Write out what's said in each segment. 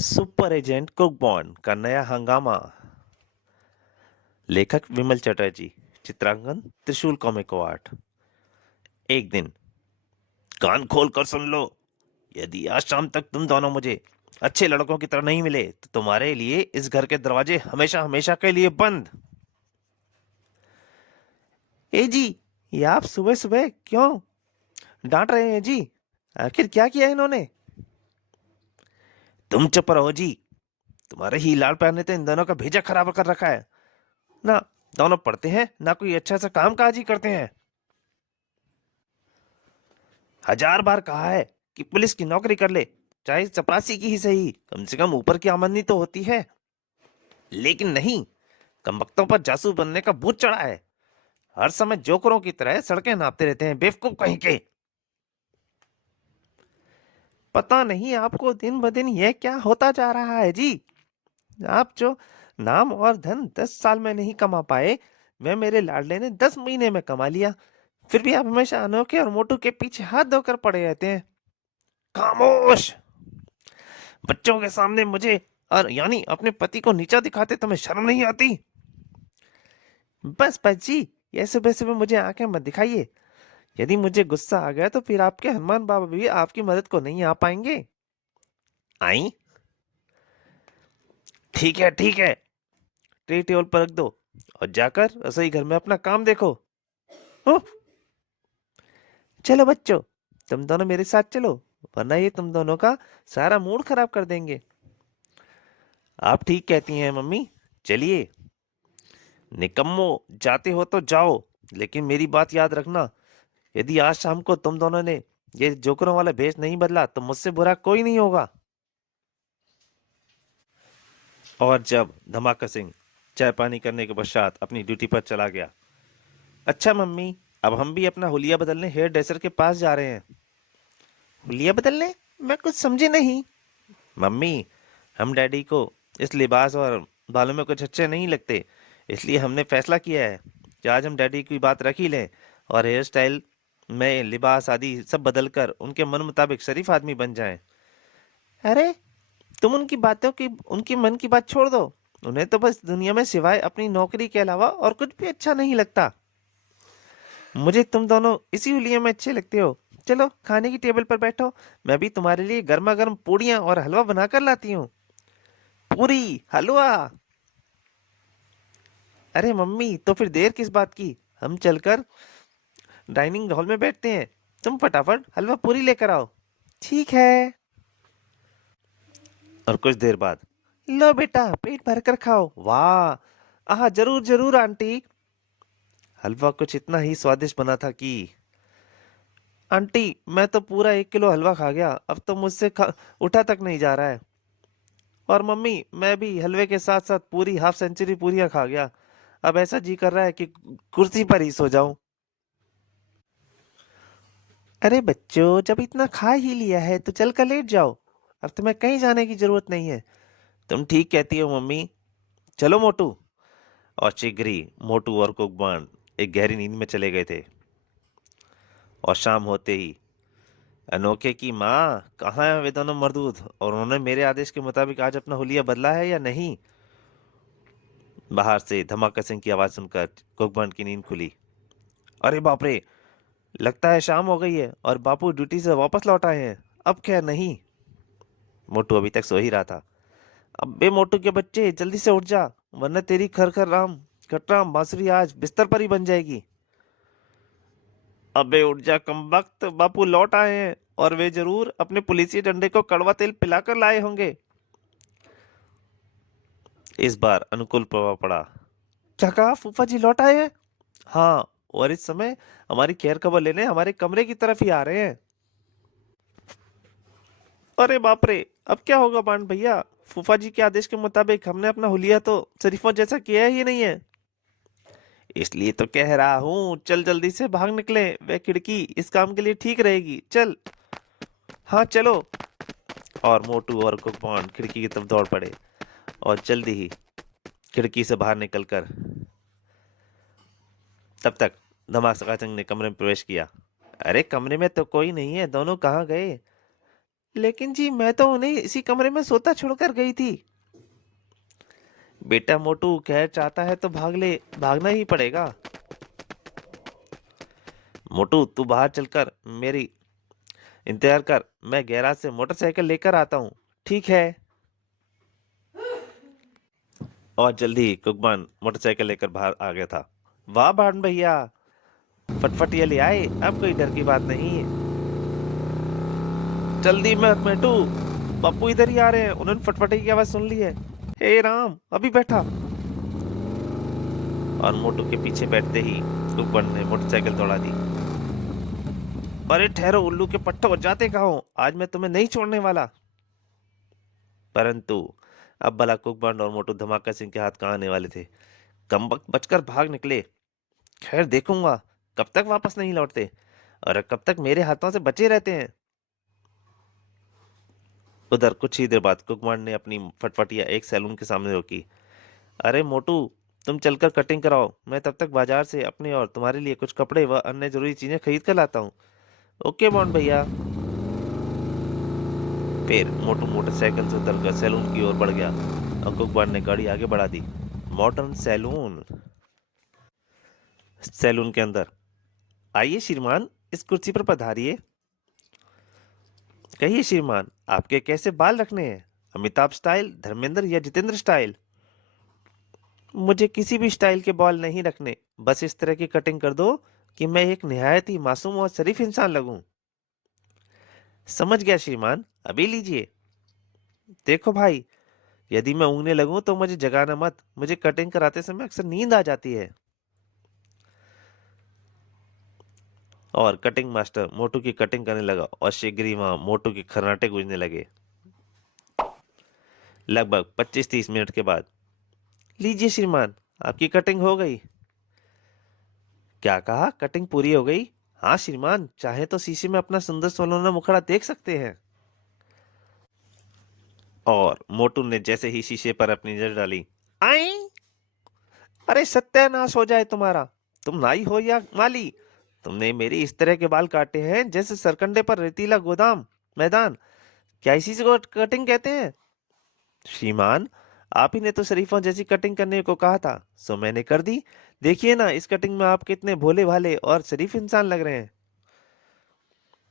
Super agent cook bond का नया हंगामा। लेखक विमल चटर्जी। चित्रांकन त्रिशूल कॉमिक आर्ट। एक दिन। कान खोल कर सुन लो। यदि आज शाम तक तुम दोनों मुझे अच्छे लड़कों की तरह नहीं मिले तो तुम्हारे लिए इस घर के दरवाजे हमेशा हमेशा के लिए बंद। ए जी, ये आप सुबह सुबह क्यों डांट रहे हैं जी? आखिर क्या किया इन्होंने? तुम चुप रहो जी। तुम्हारे ही लाल प्यार ने तो इन दोनों का भेजा खराब कर रखा है ना। दोनों पढ़ते हैं ना, कोई अच्छा सा काम काज ही करते हैं। हजार बार कहा है कि पुलिस की नौकरी कर ले, चाहे चपरासी की ही सही, कम से कम ऊपर की आमदनी तो होती है। लेकिन नहीं, कमबख्तों पर जासूस बनने का भूत चढ़ा है। हर समय जोकरों की तरह सड़कें नापते रहते हैं, बेवकूफ कहीं के। पता नहीं आपको दिन ब दिन यह क्या होता जा रहा है जी। आप जो नाम और धन 10 साल में नहीं कमा पाए, वह मेरे लाडले ने 10 महीने में कमा लिया। फिर भी आप हमेशा अनोखे और मोटू के पीछे हाथ धोकर पड़े रहते हैं। खामोश। बच्चों के सामने मुझे और यानी अपने पति को नीचा दिखाते तुम्हें शर्म नहीं आती? बस बस जी, ये सुबह सुबह मुझे आंखें मत दिखाइए। यदि मुझे गुस्सा आ गया तो फिर आपके हनुमान बाबा भी आपकी मदद को नहीं आ पाएंगे। आई? ठीक है ठीक है। ट्रे टेबल पर रख दो और जाकर रसोई घर में अपना काम देखो। ओह, चलो बच्चों, तुम दोनों मेरे साथ चलो, वरना ये तुम दोनों का सारा मूड खराब कर देंगे। आप ठीक कहती हैं मम्मी, चलिए। निकम्मो, जाते हो तो जाओ, लेकिन मेरी बात याद रखना। यदि आज शाम को तुम दोनों ने ये जोकरों वाला भेष नहीं बदला तो मुझसे बुरा कोई नहीं होगा। और जब धमाका सिंह चाय पानी करने के पश्चात अपनी ड्यूटी पर चला गया। अच्छा मम्मी, अब हम भी अपना हुलिया बदलने हेयर ड्रेसर के पास जा रहे हैं। हुलिया बदलने? मैं कुछ समझे नहीं। मम्मी, हम डैडी को इस लिबास और बालों में कुछ अच्छे नहीं लगते, इसलिए हमने फैसला किया है कि आज हम डैडी की बात रख ही लें और हेयर स्टाइल में लिबास आदि सब बदलकर उनके मन मुताबिक शरीफ आदमी बन जाएं। अरे, तुम उनकी बातों की उनकी मन की बात छोड़ दो। उन्हें तो बस दुनिया में सिवाय अपनी नौकरी के अलावा और कुछ भी अच्छा नहीं लगता। मुझे तुम दोनों इसी हुलिये में अच्छे लगते हो। चलो खाने की टेबल पर बैठो, मैं भी तुम्हारे लिए गर्मा गर्म पूड़ियाँ और हलवा बनाकर लाती हूँ। पूरी, हलवा। अरे मम्मी, तो फिर देर किस बात की? हम चलकर डाइनिंग हॉल में बैठते हैं। तुम फटाफट हलवा पूरी लेकर आओ। ठीक है। और कुछ देर बाद, लो बेटा, पेट भरकर खाओ। वाह, आह, जरूर जरूर आंटी। हलवा कुछ इतना ही स्वादिष्ट बना था कि आंटी, मैं तो पूरा 1 किलो हलवा खा गया, अब तो मुझसे उठा तक नहीं जा रहा है। और मम्मी, मैं भी हलवे के साथ साथ पूरी हाफ सेंचुरी पूरियां खा गया। अब ऐसा जी कर रहा है कि कुर्सी पर ही सो जाऊं। अरे बच्चों, जब इतना खा ही लिया है तो चल कर लेट जाओ। अब तुम्हें कहीं जाने की जरूरत नहीं है। तुम ठीक कहती हो मम्मी। चलो मोटू। और चिगरी, मोटू और कुकबान एक गहरी नींद में चले गए थे। और शाम होते ही अनोखे की माँ, कहाँ है वे दोनों मर्दूद, और उन्होंने मेरे आदेश के मुताबिक आज अपना हुलिया बदला है या नहीं? बाहर से धमाका सिंह की आवाज सुनकर कुकबान की नींद खुली। अरे बाप रे, लगता है शाम हो गई है और बापू ड्यूटी से वापस लौट आए हैं। अब खैर नहीं। मोटू अभी तक सो ही रहा था। अबे मोटू के बच्चे, जल्दी से उठ जा, वरना तेरी खर राम खटराम बांसुरी आज बिस्तर पर ही बन जाएगी। अबे उठ जा कमबख्त, बापू लौट आए हैं और वे जरूर अपने पुलिसी डंडे को कड़वा तेल पिलाकर लाए होंगे। इस बार अनुकूल प्रभाव पड़ा। क्या कहा, फूफा जी लौट आए हैं? हाँ, और इस समय हमारी खैर खबर लेने हमारे कमरे की तरफ ही आ रहे हैं। अरे बाप रे, अब क्या होगा बांड भैया? फूफा जी के आदेश के मुताबिक हमने अपना हुलिया तो शरीफों जैसा किया ही नहीं है। इसलिए तो कह रहा हूँ, चल जल्दी से भाग निकले, वह खिड़की इस काम के लिए ठीक रहेगी, चल। हाँ चलो। और मोटू और कुकमान खिड़की की तरफ दौड़ पड़े और जल्दी ही खिड़की से बाहर निकलकर। तब तक धमाका सिंह ने कमरे में प्रवेश किया। अरे कमरे में तो कोई नहीं है, दोनों कहाँ गए? लेकिन जी मैं तो उन्हें इसी कमरे में सोता छोड़कर गई थी। बेटा मोटू खैर चाहता है तो भाग ले, भागना ही पड़ेगा। मोटू तू बाहर चलकर मेरी इंतजार कर, मैं गैराज से मोटरसाइकिल लेकर आता हूँ। ठीक है। और जल्दी ही कुकमान मोटरसाइकिल लेकर बाहर आ गया था। वाह बाण भैया, फटफटिया ले आए, अब कोई डर की बात नहीं है। जल्दी मत मैटू, पप्पू इधर ही आ रहे हैं, उन्होंने फटफटी की आवाज सुन ली है। हे राम, अभी बैठा। और मोटू के पीछे बैठते ही कुकमान ने मोटरसाइकिल दौड़ा दी। अरे ठहरो उल्लू के पट्टो, जाते कहाँ हो, आज मैं तुम्हें नहीं छोड़ने वाला। परंतु अब भला कुकबंड और मोटू धमाका सिंह के हाथ कहाँ आने वाले थे। कमबख्त बचकर भाग निकले। खैर देखूंगा कब तक वापस नहीं लौटते और कब तक मेरे हाथों से बचे रहते हैं। उधर कुछ ही देर बाद कुकमांड ने अपनी फटफटिया एक सैलून के सामने रोकी। अरे मोटू, तुम चलकर कटिंग कराओ, मैं तब तक बाजार से अपने और तुम्हारे लिए कुछ कपड़े व अन्य जरूरी चीजें खरीद कर लाता हूँ। ओके बॉन्ड भैया। फिर मोटू मोटरसाइकिल से उतरकर सैलून की ओर बढ़ गया और कुकबान ने गाड़ी आगे बढ़ा दी। Modern salon. सैलून के अंदर, आइए श्रीमान, इस कुर्सी पर पधारिए। कहिए श्रीमान, आपके कैसे बाल रखने हैं, अमिताभ स्टाइल, धर्मेंद्र या जितेंद्र स्टाइल? मुझे किसी भी स्टाइल के बाल नहीं रखने, बस इस तरह की कटिंग कर दो कि मैं एक निहायत ही मासूम और शरीफ इंसान लगूं। समझ गया श्रीमान, अभी लीजिए। देखो भाई, यदि मैं ऊँगने लगूं तो मुझे जगाना मत, मुझे कटिंग कराते समय अक्सर नींद आ जाती है। और कटिंग मास्टर मोटू की कटिंग करने लगा और शीघ्र ही वहां मोटू के खर्राटे गूंजने लगे। लगभग 25-30 मिनट के बाद, लीजिए श्रीमान, आपकी कटिंग हो गई। क्या कहा, कटिंग पूरी हो गई? हाँ श्रीमान, चाहे तो शीशे में अपना सुंदर सोलोना मुखड़ा देख सकते हैं। और मोटू ने जैसे ही शीशे पर अपनी नजर डाली, आई, अरे सत्यानाश हो जाए तुम्हारा, तुम नाई हो या माली, तुमने मेरी इस तरह के बाल काटे हैं जैसे सरकंडे पर रेतीला गोदाम मैदान। क्या इसी से कटिंग कहते हैं? श्रीमान, आप ही ने तो शरीफों जैसी कटिंग करने को कहा था, सो मैंने कर दी। देखिए ना, इस कटिंग में आप कितने भोले भाले और शरीफ इंसान लग रहे हैं।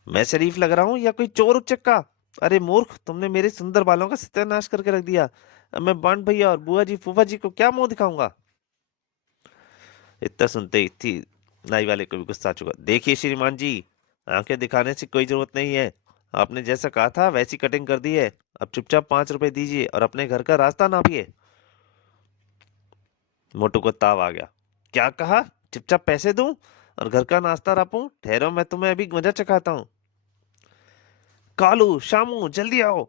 मैं शरीफ लग रहा हूँ या कोई चोर उचक्का? अरे मूर्ख, तुमने मेरे सुंदर बालों का सत्यानाश करके रख दिया। अब मैं बंट भैया और बुआ जी फूफा जी को क्या मुंह दिखाऊंगा। इतना सुनते ही थी नाई वाले को भी गुस्सा आ चुका। देखिए श्रीमान जी, आंखें दिखाने से कोई जरूरत नहीं है, आपने जैसा कहा था वैसी कटिंग कर दी है। अब चुपचाप 5 रुपए दीजिए और अपने घर का रास्ता नापिए। मोटू को ताव आ गया। क्या कहा, चुपचाप पैसे दूं और घर का नाश्ता नापूं? ठहरो, मैं तुम्हें अभी मजा चखाता हूँ। कालू, शामू, जल्दी आओ।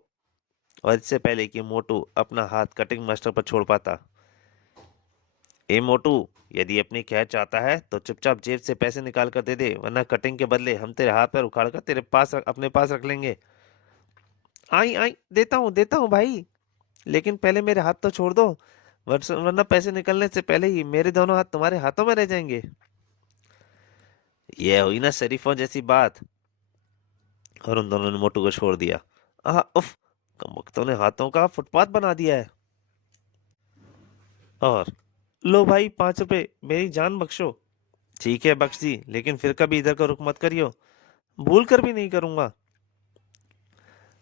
और इससे पहले कि मोटू अपना हाथ कटिंग मास्टर पर छोड़ पाता, ए मोटू, यदि अपनी खैर चाहता है तो चुपचाप जेब से पैसे निकाल कर दे दे, वरना कटिंग के बदले हम तेरे हाथ पर उखाड़ कर तेरे पास अपने पास रख लेंगे। आई आई, देता हूँ भाई, लेकिन पहले मेरे हाथ तो छोड़ दो, वरना पैसे निकलने से पहले ही मेरे दोनों हाथ तुम्हारे हाथों में रह जाएंगे। यह हुई ना शरीफों जैसी बात। और उन दोनों ने मोटू को छोड़ दिया। आह उफ, कमबख्तों ने हाथों का फुटपाथ बना दिया है। और लो भाई, 5 रुपए, मेरी जान बख्शो। ठीक है बख्श दी, लेकिन फिर कभी इधर का रुख मत करियो, भूल कर भी नहीं करूंगा।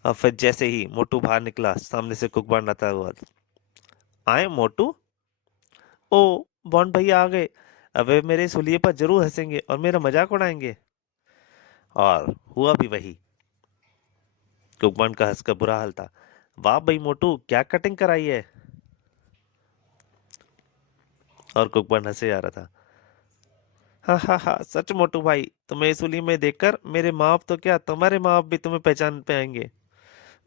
अब फिर जैसे ही मोटू बाहर निकला, सामने से कुकबान आता हुआ, आए मोटू। ओ, बॉन्ड भैया आ गए, अब वे मेरे सुलिये पर जरूर हंसेंगे और मेरा मजाक उड़ाएंगे। और हुआ भी वही। कुकबान का हंसकर बुरा हाल था। वाह भाई मोटू, क्या कटिंग कराई है। और कुकबान हंसे जा रहा था। हाँ हाँ हाँ, सच मोटू भाई, तुम्हें इस उली में देखकर मेरे माँ बाप तो क्या, तुम्हारे माँ बाप भी तुम्हें पहचान पाएंगे।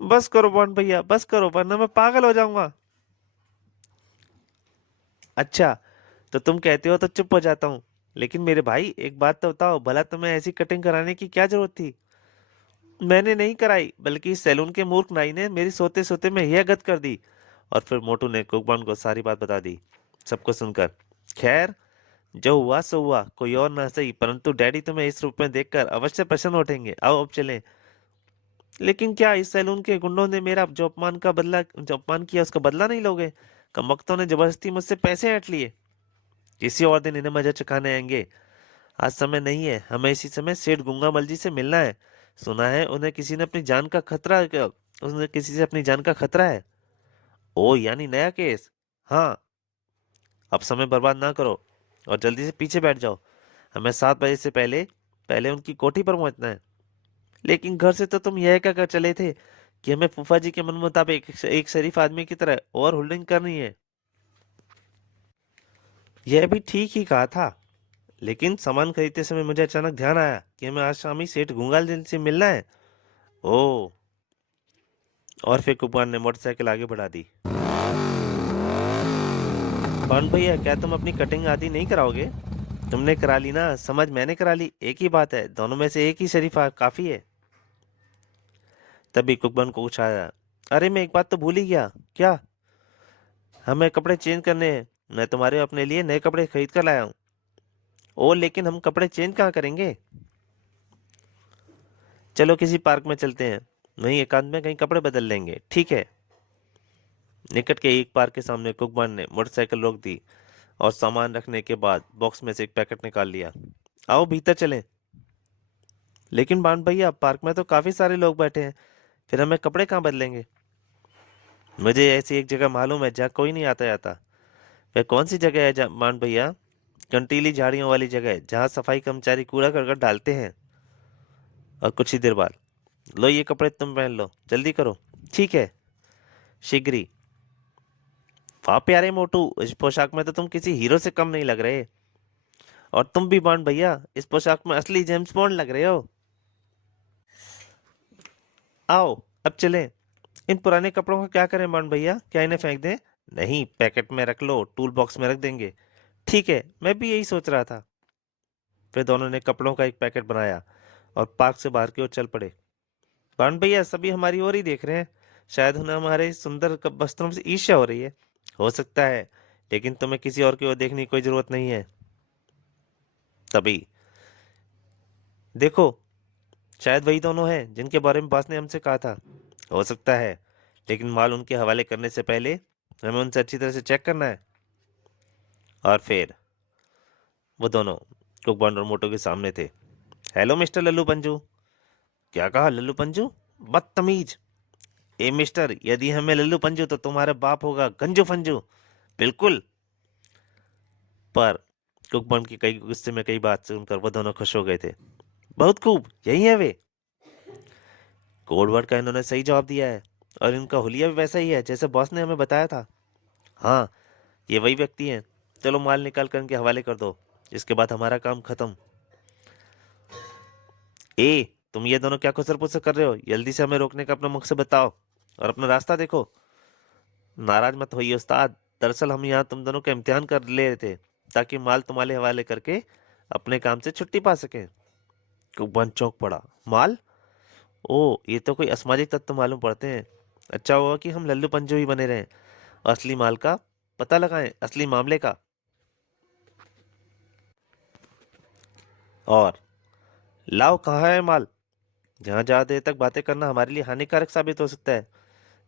बस करो बॉन्ड भैया, बस करो, वरना मैं पागल हो जाऊंगा। अच्छा, तो तुम कहते हो तो चुप हो जाता हूँ, लेकिन मेरे भाई एक बात तो बताओ, भला तुम्हें ऐसी कटिंग कराने की क्या जरूरत थी? मैंने नहीं कराई, बल्कि इस सैलून के मूर्ख नाई ने मेरी सोते सोते में यह गत कर दी। और फिर मोटू ने कुकबान को सारी बात बता दी। सबको सुनकर, खैर, जो हुआ सो हुआ, कोई और ना सही, परंतु डैडी तुम्हें इस रूप में देखकर अवश्य प्रसन्न उठेंगे। आओ अब चलें। लेकिन क्या इस सैलून के गुंडों ने मेरा जो अपमान किया उसका बदला नहीं लोगे? कमबख्तों ने जबरदस्ती मुझसे पैसे ऐंठ लिए। किसी और दिन इन्हें मजा चखाने आएंगे। आज समय नहीं है, हमें इसी समय सेठ गंगा मल जी से मिलना है। सुना है उन्हें किसी से अपनी जान का खतरा है। ओ, यानी नया केस? हाँ। अब समय बर्बाद ना करो और जल्दी से पीछे बैठ जाओ। हमें 7 बजे से पहले पहले उनकी कोठी पर पहुंचना है। लेकिन घर से तो तुम यह कहकर चले थे कि हमें फूफा जी के मन मुताबिक एक शरीफ आदमी की तरह ओवर होल्डिंग करनी है। यह भी ठीक ही कहा था, लेकिन सामान खरीदते समय मुझे अचानक ध्यान आया कि हमें आज शाम ही सेठ गुंगाल जी से मिलना है। ओ। और फिर कुमार ने मोटरसाइकिल आगे बढ़ा दी। कौन भैया, क्या तुम अपनी कटिंग आदि नहीं कराओगे? तुमने करा ली ना, समझ मैंने करा ली, एक ही बात है, दोनों में से एक ही शरीफा काफी है। तभी कुकबन को उछाया, अरे मैं एक बात तो भूल ही गया। क्या? हमें कपड़े चेंज करने हैं। मैं तुम्हारे अपने लिए नए कपड़े खरीद कर लाया हूँ। ओ, लेकिन हम कपड़े चेंज कहाँ करेंगे? चलो किसी पार्क में चलते हैं, वहीं एकांत में कहीं कपड़े बदल लेंगे, ठीक है? निकट के एक पार्क के सामने कुकबन ने मोटरसाइकिल रोक दी और सामान रखने के बाद बॉक्स में से एक पैकेट निकाल लिया। आओ भीतर चलें। लेकिन बान भैया, पार्क में तो काफी सारे लोग बैठे हैं, फिर हमें कपड़े कहाँ बदलेंगे? मुझे ऐसी एक जगह मालूम है जहाँ कोई नहीं आता जाता। वह कौन सी जगह है मान भैया? कंटीली झाड़ियों वाली जगह है जहाँ सफाई कर्मचारी कूड़ा करकट डालते हैं। और कुछ ही देर बाद, लो ये कपड़े तुम पहन लो, जल्दी करो। ठीक है, शीघ्र ही। वाह प्यारे मोटू, इस पोशाक में तो तुम किसी हीरो से कम नहीं लग रहे। और तुम भी बान भैया, इस पोशाक में असली जेम्स बॉन्ड लग रहे हो। आओ, अब चलें। इन पुराने कपड़ों का क्या करें बान भैया, क्या इन्हें फेंक दें? नहीं, पैकेट में रख लो, टूल बॉक्स में रख देंगे। ठीक है, मैं भी यही सोच रहा था। फिर दोनों ने कपड़ों का एक पैकेट बनाया और पार्क से बाहर की ओर चल पड़े। बान भैया, सभी हमारी ओर ही देख रहे हैं। शायद उन्हें हमारे सुंदर वस्त्रों से ईर्ष्या हो रही है। हो सकता है, लेकिन तुम्हें किसी और की ओर देखने की कोई जरूरत नहीं है। तभी, देखो, शायद वही दोनों हैं जिनके बारे में बॉस ने हमसे कहा था। हो सकता है, लेकिन माल उनके हवाले करने से पहले हमें उनसे अच्छी तरह से चेक करना है। और फिर वो दोनों कुकबॉन्ड और मोटो के सामने थे। Hello mister Lallu Panju. क्या कहा लल्लू पंजू? बदतमीज। ए मिस्टर, यदि हमें लल्लू पंजू तो तुम्हारा बाप होगा गंजू फंजू। बिल्कुल। पर कुकबॉन्ड की कई गुस्से में कई बात सुनकर वो दोनों खुश हो गए थे। बहुत खूब, यही है वे। कोड वर्ड का इन्होंने सही जवाब दिया है, और इनका हुलिया भी वैसा ही है जैसे बॉस ने हमें बताया था। हाँ, ये वही व्यक्ति हैं। चलो माल निकाल कर इनके हवाले कर दो, इसके बाद हमारा काम खत्म। ए, तुम ये दोनों क्या खुसर पुसर कर रहे हो? जल्दी से हमें रोकने का अपना मकसद बताओ और अपना रास्ता देखो। नाराज मत होइए उस्ताद, दरअसल हम यहाँ तुम दोनों का इम्तिहान कर ले रहे थे, ताकि माल तुम्हारे हवाले करके अपने काम से छुट्टी पा सकें। कुबन चौंक पड़ा। माल? ओ, ये तो कोई असामाजिक तत्व मालूम पड़ते हैं। अच्छा हुआ कि हम लल्लू पंजू ही बने रहें। असली माल का पता लगाएं, असली मामले का। और लाओ, कहाँ है माल? जहाँ ज्यादा देर तक बातें करना हमारे लिए हानिकारक साबित हो सकता है।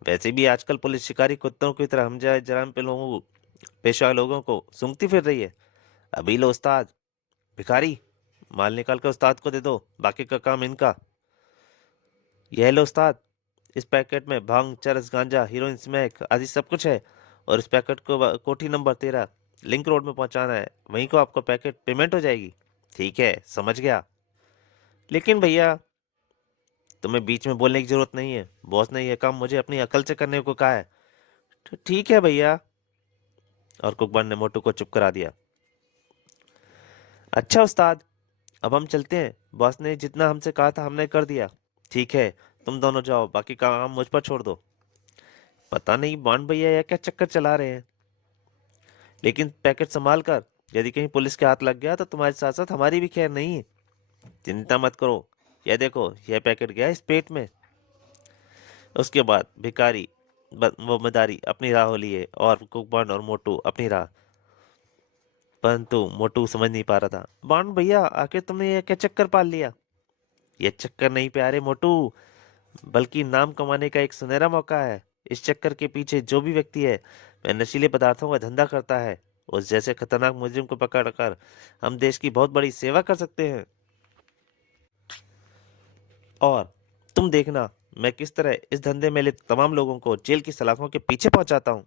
वैसे भी आजकल पुलिस शिकारी कुत्तों की तरह हम जाए जराम पे लोगों पेशा लोगों को सूंघती फिर रही है। अभी लो उस्ताद। भिखारी, माल निकाल कर उस्ताद को दे दो, बाकी का काम इनका। यह लो उस्ताद, इस पैकेट में भांग, चरस, गांजा, हीरोइन, स्मैक आदि सब कुछ है। और इस पैकेट को कोठी नंबर 13 लिंक रोड में पहुंचाना है, वहीं को आपको पैकेट पेमेंट हो जाएगी। ठीक है, समझ गया। लेकिन भैया, तुम्हें बीच में बोलने की जरूरत नहीं है, बॉस ने यह काम मुझे अपनी अकल से करने को कहा है। तो ठीक है भैया। और कुकबन ने मोटू को चुप करा दिया। अच्छा उस्ताद, अब हम चलते हैं, बॉस ने जितना हमसे कहा था हमने कर दिया। ठीक है, तुम दोनों जाओ, बाकी काम मुझ पर छोड़ दो। पता नहीं बॉन्ड भैया यह क्या चक्कर चला रहे हैं। लेकिन पैकेट संभाल कर, यदि कहीं पुलिस के हाथ लग गया तो तुम्हारे साथ साथ हमारी भी खैर नहीं है। चिंता मत करो, यह देखो, यह पैकेट गया इस पेट में। उसके बाद भिखारी वो मदारी अपनी राह हो लिए और कुकबॉन्ड और मोटू अपनी राह। परंतु मोटू समझ नहीं पा रहा था। बॉन्ड भैया, आखिर तुमने ये क्या चक्कर पाल लिया? ये चक्कर नहीं प्यारे मोटू, बल्कि नाम कमाने का एक सुनहरा मौका है। इस चक्कर के पीछे जो भी व्यक्ति है वह नशीले पदार्थों का धंधा करता है। उस जैसे खतरनाक मुजरिम को पकड़कर हम देश की बहुत बड़ी सेवा कर सकते हैं। और तुम देखना मैं किस तरह इस धंधे में लिप्त तमाम लोगों को जेल की सलाखों के पीछे पहुंचाता हूँ।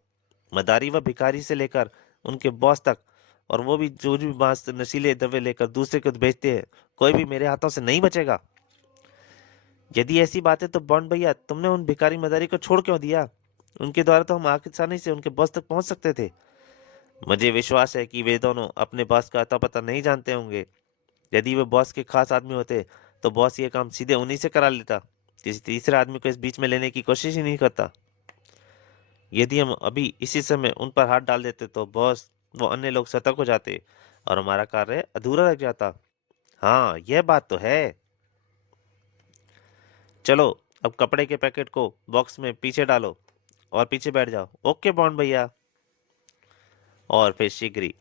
मदारी व भिखारी से लेकर उनके बॉस तक, और वो भी जो भी बांस नशीले दवे लेकर दूसरे को बेचते हैं, कोई भी मेरे हाथों से नहीं बचेगा। यदि ऐसी बात है तो बॉन्ड भैया, तुमने उन भिखारी मदारी को छोड़ क्यों दिया? उनके द्वारा तो हम आसानी से उनके बॉस तक पहुंच सकते थे। मुझे विश्वास है कि वे दोनों अपने बॉस का अता पता नहीं जानते होंगे। यदि वे बॉस के खास आदमी होते तो बॉस ये काम सीधे उन्हीं से करा लेता। किसी तीसरे आदमी को इस बीच में लेने की कोशिश ही नहीं करता। यदि हम अभी इसी समय उन पर हाथ डाल देते तो बॉस वो अन्य लोग सतर्क हो जाते और हमारा कार्य अधूरा रह जाता। हाँ, यह बात तो है। चलो, अब कपड़े के पैकेट को बॉक्स में पीछे डालो और पीछे बैठ जाओ। ओके बॉन्ड भैया। और फिर शीघ्र ही,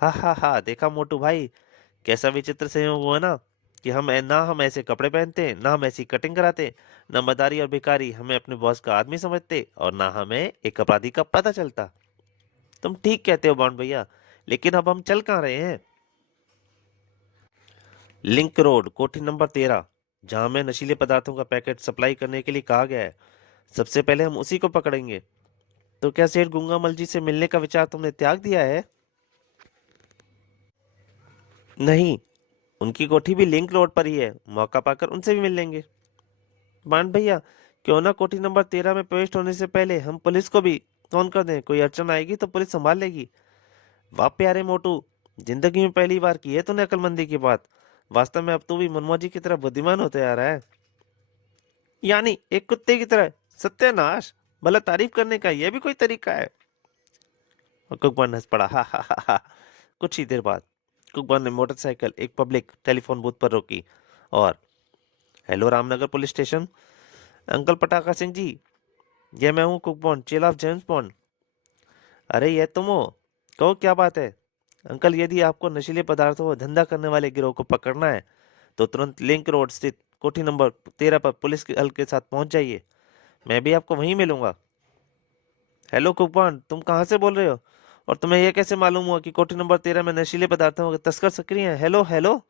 हा हा हा, देखा मोटू भाई, कैसा विचित्र संयोग हुआ ना, कि हम ऐसे कपड़े पहनते, ना हम ऐसी कटिंग कराते, ना मदारी और भिखारी हमें अपने बॉस का आदमी समझते, और ना हमें एक अपराधी का पता चलता। तुम ठीक कहते हो बॉन्ड भैया, लेकिन अब हम चल कहाँ रहे हैं? लिंक रोड, कोठी नंबर 13, जहां में नशीले पदार्थों का पैकेट सप्लाई करने के लिए कहा गया है। सबसे पहले हम उसी को पकड़ेंगे। तो क्या सेठ गंगामल जी से मिलने का विचार तुमने त्याग दिया है? नहीं, उनकी कोठी भी लिंक रोड पर ही है, मौका पाकर उनसे भी मिल लेंगे। बांड भैया, क्यों ना कोठी नंबर 13 में प्रवेश होने से पहले हम पुलिस को भी फोन कर दें, कोई अड़चन आएगी तो पुलिस संभाल लेगी। वाह प्यारे मोटू, जिंदगी में पहली बार की है तूने अक्लमंदी की बात। वास्तव में अब तू भी मनमोजी की तरह बुद्धिमान होते आ रहा है। यानी एक कुत्ते की तरह? सत्यानाश, भला तारीफ करने का यह भी कोई तरीका है? और कुकबन हंस पड़ा, हा हा हा हा। कुछ ही देर बाद कुकबन ने मोटरसाइकिल एक पब्लिक टेलीफोन बूथ पर रोकी और, hello Ramnagar police station, uncle पटाखा सिंह जी, यह मैं हूँ कुकबॉन, चेला ऑफ जेम्स बॉन्ड। अरे ये तुम हो? कहो क्या बात है? अंकल, यदि आपको नशीले पदार्थों का धंधा करने वाले गिरोह को पकड़ना है तो तुरंत लिंक रोड स्थित कोठी नंबर 13 पर पुलिस के दल के साथ पहुंच जाइए। मैं भी आपको वहीं मिलूंगा। हेलो कुकबान, तुम कहाँ से बोल रहे हो? और तुम्हें यह कैसे मालूम हुआ कि कोठी नंबर 13 में नशीले पदार्थों के तस्कर सक्रिय हैं? Hello hello.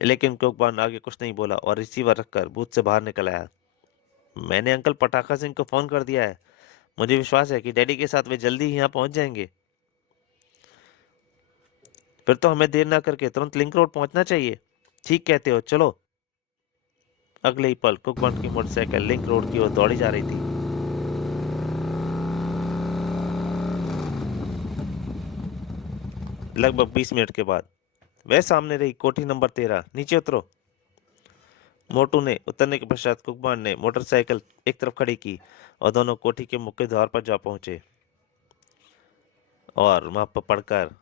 लेकिन कुकबान आगे कुछ नहीं बोला और रिसीवर रखकर बूथ से बाहर निकल आया। मैंने अंकल पटाखा सिंह को फोन कर दिया है। मुझे विश्वास है कि डैडी के साथ वे जल्दी ही यहाँ पहुंच जाएंगे। फिर तो हमें देर ना करके तुरंत लिंक रोड पहुंचना चाहिए। ठीक कहते हो, चलो। अगले ही पल कुकबंद की मोटरसाइकिल लिंक रोड की ओर दौड़ी जा रही थी। लगभग 20 मिनट के बाद वह सामने रही कोठी नंबर 13। नीचे उतरो। मोटू ने उतरने के पश्चात कुकबान ने मोटरसाइकिल एक तरफ खड़ी की और दोनों कोठी के मुख्य द्वार पर जा पहुंचे। और वहां पर पढ़कर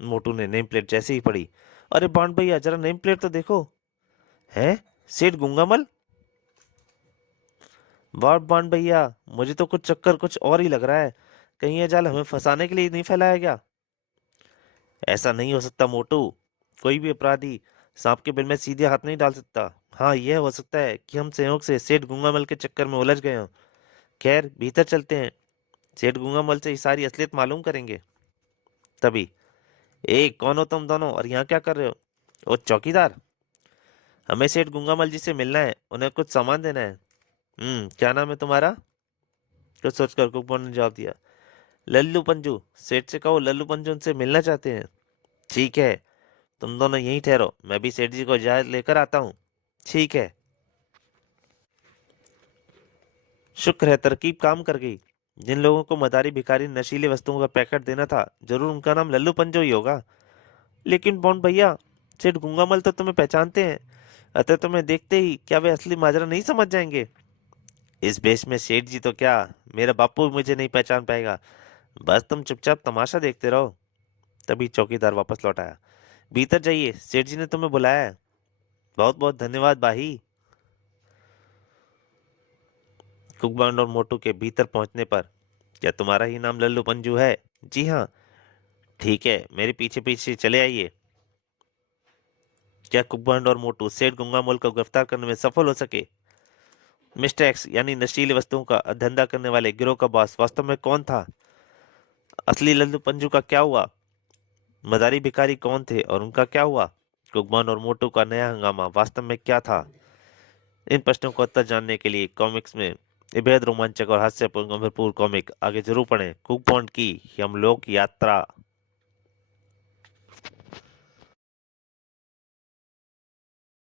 मोटू ने नेम प्लेट जैसे ही पढ़ी, अरे बांड भैया, जरा नेम प्लेट तो देखो। है? सेठ गुंगामल? वाह बांड भैया, मुझे तो कुछ चक्कर कुछ और ही लग रहा है। कहीं यह जाल हमें फंसाने के लिए नहीं फैलाया गया? ऐसा नहीं हो सकता मोटू। कोई भी अपराधी सांप के बिल में सीधे हाथ नहीं डाल सकता। हाँ, यह हो सकता है कि हम संयोग से सेठ गुंगामल के चक्कर में उलझ गए हों। खैर, भीतर चलते हैं, सेठ गुंगामल से ये सारी असलियत मालूम करेंगे। तभी, ए कौन हो तुम दोनों और यहाँ क्या कर रहे हो? ओ चौकीदार, हमें सेठ गुंगामल जी से मिलना है, उन्हें कुछ सामान देना है। क्या नाम है तुम्हारा? कुछ सोचकर कुकबॉन ने जवाब दिया, लल्लू पंजू। सेठ से कहो लल्लू पंजू उनसे मिलना चाहते हैं। ठीक है, तुम दोनों यहीं ठहरो, मैं भी सेठ जी को इजाजत लेकर आता हूँ। ठीक है। शुक्र है तरकीब काम कर गई। जिन लोगों को मदारी भिखारी नशीली वस्तुओं का पैकेट देना था, जरूर उनका नाम लल्लू पंजो ही होगा। लेकिन बॉन्ड भैया, सेठ गुंगामल तो तुम्हें पहचानते हैं, अतः तुम्हें देखते ही क्या वे असली माजरा नहीं समझ जाएंगे? इस भेष में सेठ जी तो क्या, मेरा बापू भी मुझे नहीं पहचान पाएगा। बस तुम चुपचाप तमाशा देखते रहो। तभी चौकीदार वापस लौट आया। भीतर जाइए, सेठ जी ने तुम्हें बुलाया है। बहुत बहुत धन्यवाद भाई। कुकबान और मोटू के भीतर पहुंचने पर, क्या तुम्हारा ही नाम लल्लू पंजू है? जी हाँ। ठीक है, मेरे पीछे पीछे चले आइए। क्या कुकबर्न और मोटू सेठ गुंगामोल को गिरफ्तार करने में सफल हो सके? मिस्टर एक्स यानी नशीली वस्तुओं का धंधा करने वाले गिरोह का बॉस वास्तव में कौन था? असली लल्लू पंजू का क्या हुआ? मदारी भिखारी कौन थे और उनका क्या हुआ? कुकबर्न और मोटू का नया हंगामा वास्तव में क्या था? इन प्रश्नों का उत्तर जानने के लिए कॉमिक्स में बेहद रोमांचक और हास्यपूर्ण भरपूर कॉमिक आगे जरूर पढ़ें। कुक बॉन्ड की यमलोक यात्रा।